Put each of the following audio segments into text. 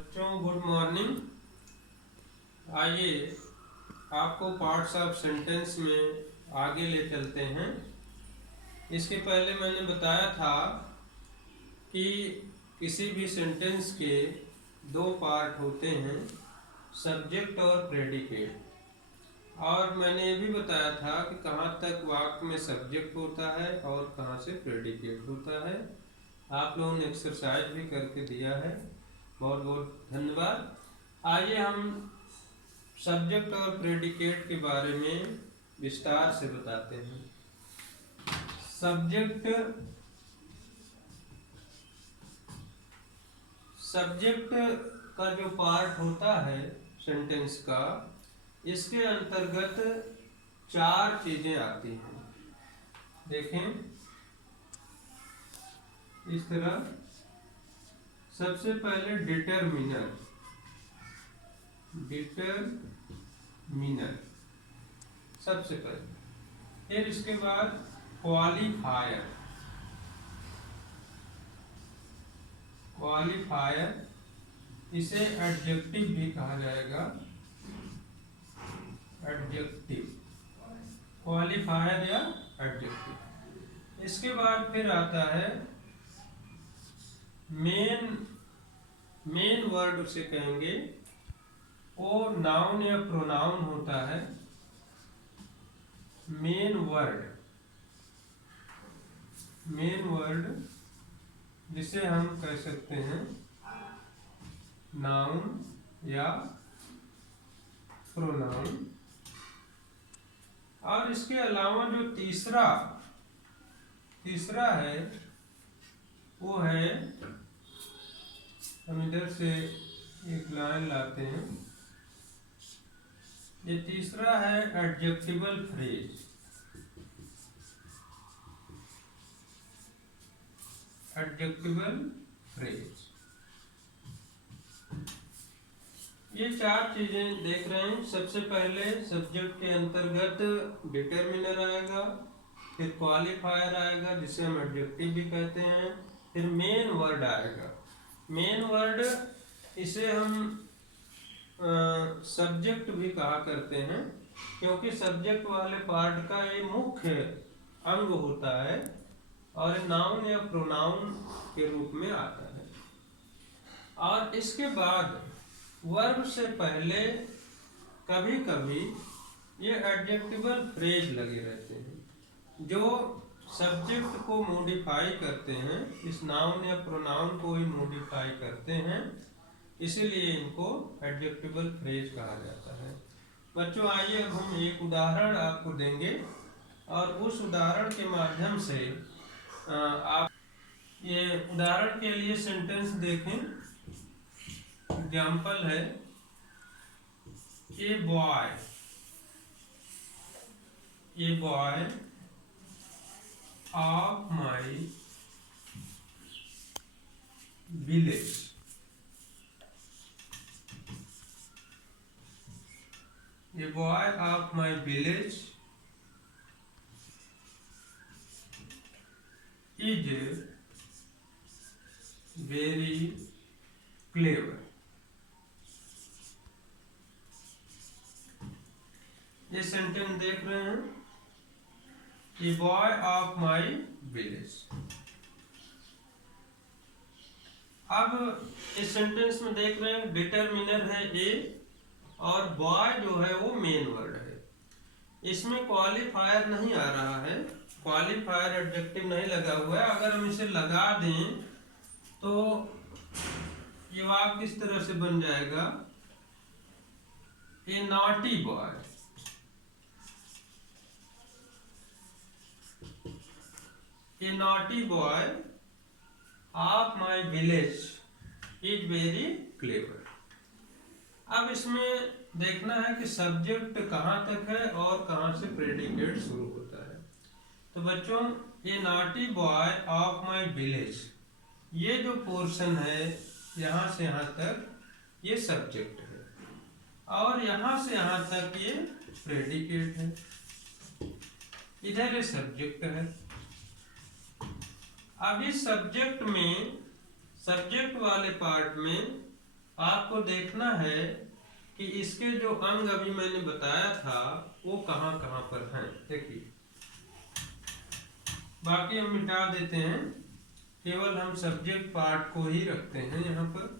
बच्चों good morning. आइए आपको पार्ट्स ऑफ सेंटेंस में आगे ले चलते हैं। इसके पहले मैंने बताया था कि किसी भी सेंटेंस के दो पार्ट होते हैं, सब्जेक्ट और प्रेडिकेट। और मैंने ये भी बताया था कि कहाँ तक वाक्य में सब्जेक्ट होता है और कहाँ से प्रेडिकेट होता है। आप लोगों ने एक्सरसाइज भी करके दिया है, बहुत बहुत धन्यवाद। आइए हम सब्जेक्ट और प्रेडिकेट के बारे में विस्तार से बताते हैं। सब्जेक्ट का जो पार्ट होता है सेंटेंस का, इसके अंतर्गत चार चीजें आती हैं। देखें इस तरह, सबसे पहले डिटरमिनर सबसे पहले, फिर इसके बाद क्वालिफायर, इसे एडजेक्टिव भी कहा जाएगा, एडजेक्टिव, क्वालिफायर या एडजेक्टिव। इसके बाद फिर आता है मेन वर्ड, उसे कहेंगे, वो नाउन या प्रोनाउन होता है। मेन वर्ड जिसे हम कह सकते हैं नाउन या प्रोनाउन। और इसके अलावा जो तीसरा है वो है, हम इधर से एक लाइन लाते हैं, ये तीसरा है एडजेक्टिवल फ्रेज। ये चार चीजें देख रहे हैं। सबसे पहले सब्जेक्ट के अंतर्गत डिटरमिनर आएगा, फिर क्वालिफायर आएगा जिसे हम एडजेक्टिव भी कहते हैं, फिर मेन वर्ड आएगा। मेन वर्ड इसे हम सब्जेक्ट भी कहा करते हैं, क्योंकि सब्जेक्ट वाले पार्ट का ये मुख्य अंग होता है और नाउन या प्रोनाउन के रूप में आता है। और इसके बाद वर्ब से पहले कभी कभी ये एडजेक्टिवल फ्रेज लगे रहते हैं जो सब्जेक्ट को मॉडिफाई करते हैं, इस नाउन या प्रोनाउन को ही मॉडिफाई करते हैं, इसीलिए इनको एडजेक्टिवल फ्रेज कहा जाता है। बच्चों आइए अब हम एक उदाहरण आपको देंगे और उस उदाहरण के माध्यम से आप ये उदाहरण के लिए सेंटेंस देखें। एग्जाम्पल है, a boy of my village is very clever। ये सेंटेंस देख रहे हैं, a boy of my village. अब इस सेंटेंस में देख रहे हैं डिटरमिनर है ए और बॉय जो है वो मेन वर्ड है। इसमें क्वालिफायर नहीं आ रहा है, क्वालिफायर एडजेक्टिव नहीं लगा हुआ है। अगर हम इसे लगा दें तो ये वाक्य किस तरह से बन जाएगा, a naughty boy of my village is very clever. अब इसमें देखना है कि सब्जेक्ट कहाँ तक है और कहाँ से प्रेडिकेट शुरू होता है। तो बच्चों, ये naughty boy of my village, ये जो पोर्शन है यहाँ से यहाँ तक ये सब्जेक्ट है और यहाँ से यहाँ तक ये प्रेडिकेट है, इधर ये सब्जेक्ट है। अब इस सब्जेक्ट वाले पार्ट में आपको देखना है कि इसके जो अंग अभी मैंने बताया था वो कहाँ कहाँ पर हैं। देखिए, बाकी हम मिटा देते हैं, केवल हम सब्जेक्ट पार्ट को ही रखते हैं यहाँ पर।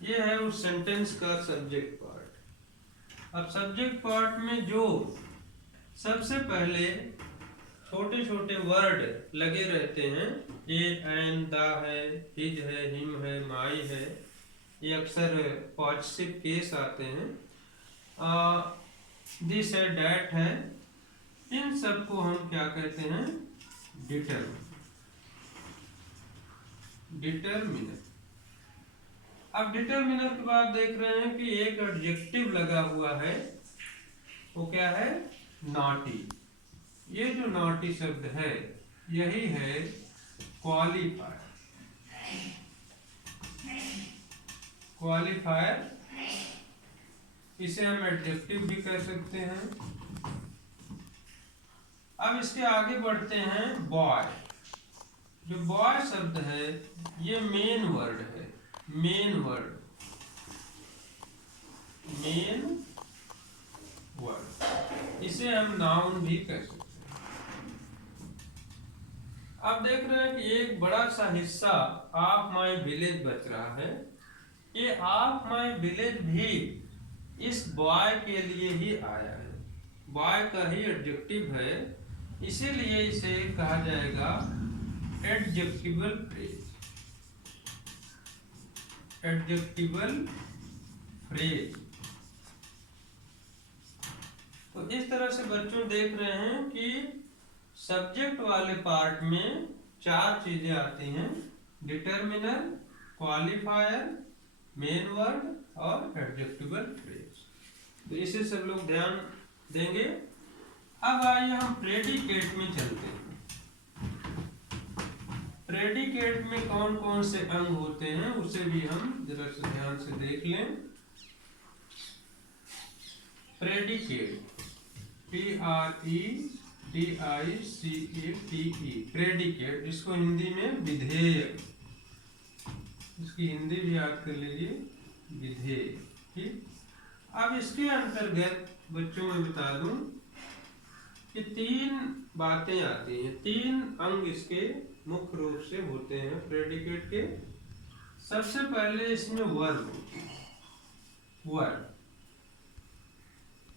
ये है उस सेंटेंस का सब्जेक्ट पार्ट। अब सब्जेक्ट पार्ट में जो सबसे पहले छोटे छोटे वर्ड लगे रहते हैं, ये एन, दा है, हिज है, हिम है, माई है, ये अक्सर पॉजिटिव केस आते हैं, दिस है, डैट है, इन सबको हम क्या कहते हैं? डिटरमिनर। अब डिटरमिनर के बाद देख रहे हैं कि एक एडजेक्टिव लगा हुआ है, वो क्या है? नॉटी। ये जो नॉटी शब्द है यही है क्वालिफायर। क्वालिफायर, इसे हम एडजेक्टिव भी कह सकते हैं। अब इसके आगे बढ़ते हैं, बॉय। जो बॉय शब्द है ये मेन वर्ड है, मेन वर्ड, मेन वर्ड, इसे हम नाउन भी कह सकते हैं। अब देख रहे हैं कि एक बड़ा सा हिस्सा ऑफ माई विलेज बच रहा है। ये ऑफ माई विलेज भी इस बॉय के लिए ही आया है, बॉय का ही एडजेक्टिव है, इसीलिए इसे कहा जाएगा एडजेक्टिवल फ्रेज। Adjectival phrase. तो इस तरह से बच्चों देख रहे हैं कि सब्जेक्ट वाले पार्ट में चार चीजें आती हैं, डिटरमिनर, क्वालिफायर, मेन वर्ड और एडजेक्टिवल फ्रेज। तो इसे सब लोग ध्यान देंगे। अब आइए हम प्रेडिकेट में चलते हैं। प्रेडिकेट में कौन कौन से अंग होते हैं उसे भी हम जरा से ध्यान से देख लें। प्रेडिकेट, PREDICATE, प्रेडिकेट, इसको हिंदी में विधेय, इसकी हिंदी भी याद कर लीजिए, विधेय। ठीक। अब इसके अंतर्गत बच्चों में बता दूं कि तीन बातें आती हैं, तीन अंग इसके मुख्य रूप से होते हैं प्रेडिकेट के। सबसे पहले इसमें वर्ब,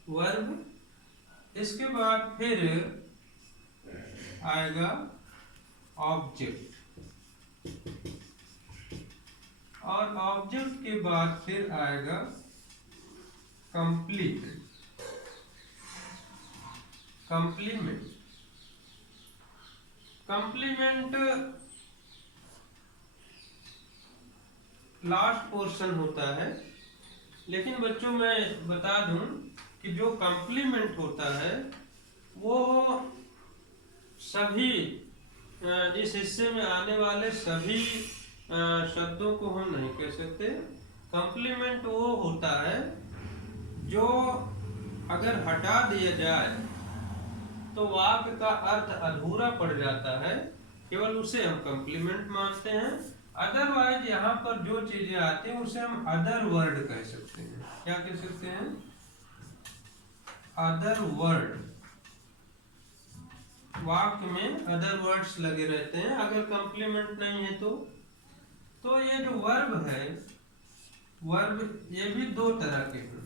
वर्ब, इसके बाद फिर आएगा ऑब्जेक्ट, और ऑब्जेक्ट के बाद फिर आएगा कंप्लीमेंट। कंप्लीमेंट लास्ट पोर्शन होता है, लेकिन बच्चों मैं बता दूं कि जो कंप्लीमेंट होता है वो सभी इस हिस्से में आने वाले सभी शब्दों को हम नहीं कह सकते। कंप्लीमेंट वो होता है जो अगर हटा दिया जाए तो वाक्य का अर्थ अधूरा पड़ जाता है, केवल उसे हम कंप्लीमेंट मानते हैं। अदरवाइज यहाँ पर जो चीजें आती हैं उसे हम अदर वर्ड कह सकते हैं। क्या कह सकते हैं? Other word. वाक्य में अदर वर्ड्स लगे रहते हैं अगर कंप्लीमेंट नहीं है तो ये जो वर्ब है, वर्ब ये भी दो तरह के हैं।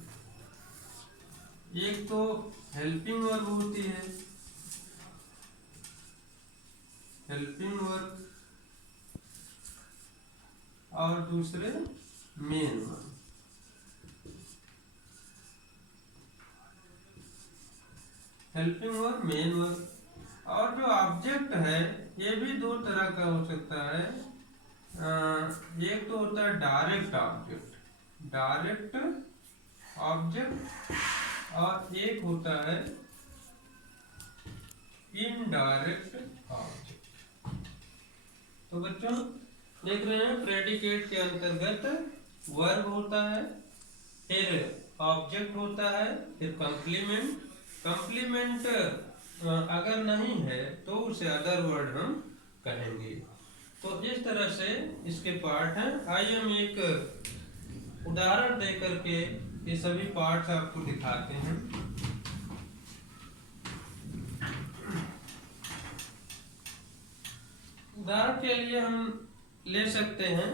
एक तो हेल्पिंग वर्ब होती है, हेल्पिंग वर्ब, और दूसरे main verb. Helping verb, main verb. और जो ऑब्जेक्ट है ये भी दो तरह का हो सकता है। एक तो होता है डायरेक्ट ऑब्जेक्ट, डायरेक्ट ऑब्जेक्ट, और एक होता है इनडायरेक्ट ऑब्जेक्ट। तो बच्चों देख रहे हैं प्रेडिकेट के अंतर्गत वर्ब होता है, फिर ऑब्जेक्ट होता है, फिर कंप्लीमेंट। कंप्लीमेंट अगर नहीं है तो उसे अदर वर्ड हम कहेंगे। तो इस तरह से इसके पार्ट हैं। आइए हम एक उदाहरण दे करके ये सभी पार्ट्स आपको दिखाते हैं। उदाहरण के लिए हम ले सकते हैं,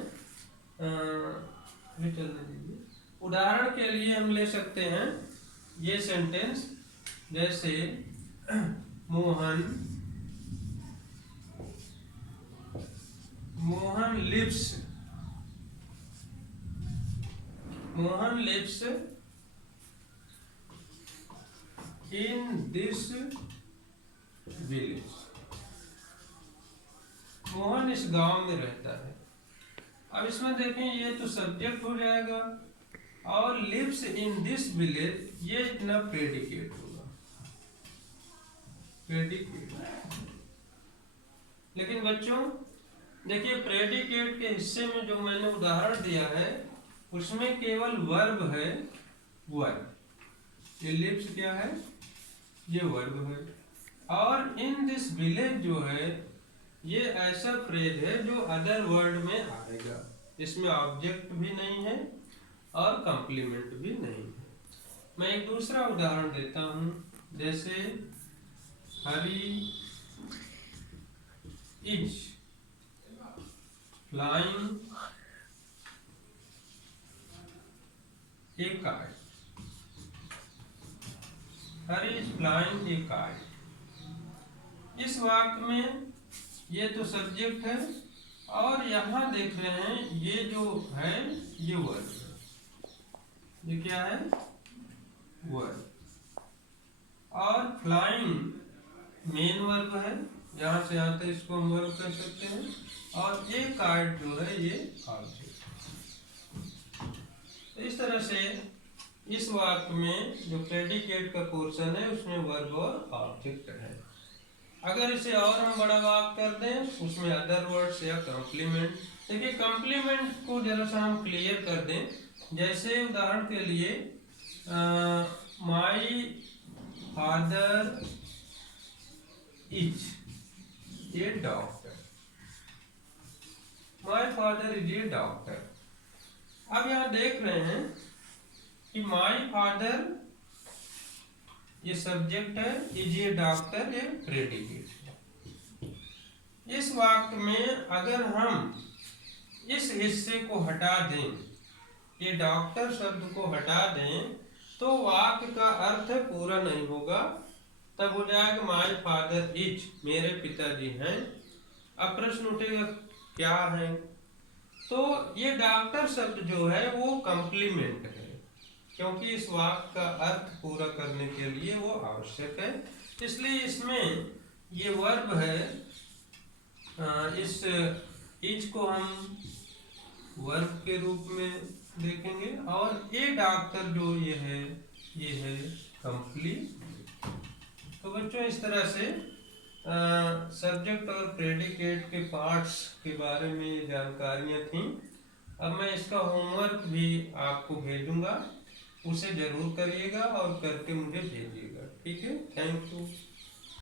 चलने दीजिए। उदाहरण के लिए हम ले सकते हैं ये सेंटेंस, जैसे Mohan lives in this village. Mohan इस गांव में रहता है। अब इसमें देखें, ये तो सब्जेक्ट हो जाएगा और लिव्स इन दिस विलेज ये इतना प्रेडिकेट होगा, प्रेडिकेट। लेकिन बच्चों देखिए, प्रेडिकेट के हिस्से में जो मैंने उदाहरण दिया है उसमें केवल वर्ब है, वर्ब। ये लिव्स क्या है, ये वर्ब है। और इन दिस विलेज जो है ये ऐसा फ्रेज है जो अदर वर्ड में आएगा। इसमें ऑब्जेक्ट भी नहीं है और कंप्लीमेंट भी नहीं है। मैं एक दूसरा उदाहरण देता हूं, जैसे Hari is flying a kite. Hari is flying a kite. इस वाक्य में ये तो सब्जेक्ट है और यहां देख रहे हैं ये जो है ये वर्ब है। ये क्या है, वर्ब। और फ्लाइंग मेन वर्ब है, यहां से यहां तक इसको हम वर्ब कर सकते हैं। और ए कार्ड जो है ये ऑब्जेक्ट। तो इस तरह से इस वाक्य में जो प्रेडिकेट का पोर्शन है उसमें वर्ब और ऑब्जेक्ट है। अगर इसे और हम बड़ा वाक्य कर दें, उसमें अदर वर्ड्स या कंप्लीमेंट। देखिए, कंप्लीमेंट को जरा सा हम क्लियर कर दें। जैसे उदाहरण के लिए my father is a doctor. My father is a doctor. अब यहां देख रहे हैं कि माई फादर ये सब्जेक्ट है, इज ए डॉक्टर ये प्रेडिकेट है। इस वाक्य में अगर हम इस हिस्से को हटा दें, ये डॉक्टर शब्द को हटा दें, तो वाक्य का अर्थ पूरा नहीं होगा। तब हो जाएगा माय फादर इज, मेरे पिताजी हैं। अब प्रश्न उठेगा क्या है, तो ये डॉक्टर शब्द जो है वो कंप्लीमेंट है, क्योंकि इस वाक्य का अर्थ पूरा करने के लिए वो आवश्यक है। इसलिए इसमें ये वर्ब है, इस इज को हम वर्ब के रूप में देखेंगे। और ए डॉक्टर जो ये है कंप्लीट। तो बच्चों इस तरह से सब्जेक्ट और प्रेडिकेट के पार्ट्स के बारे में जानकारियाँ थीं। अब मैं इसका होमवर्क भी आपको भेजूंगा, उसे जरूर करिएगा और करके मुझे भेजिएगा। ठीक है, थैंक यू।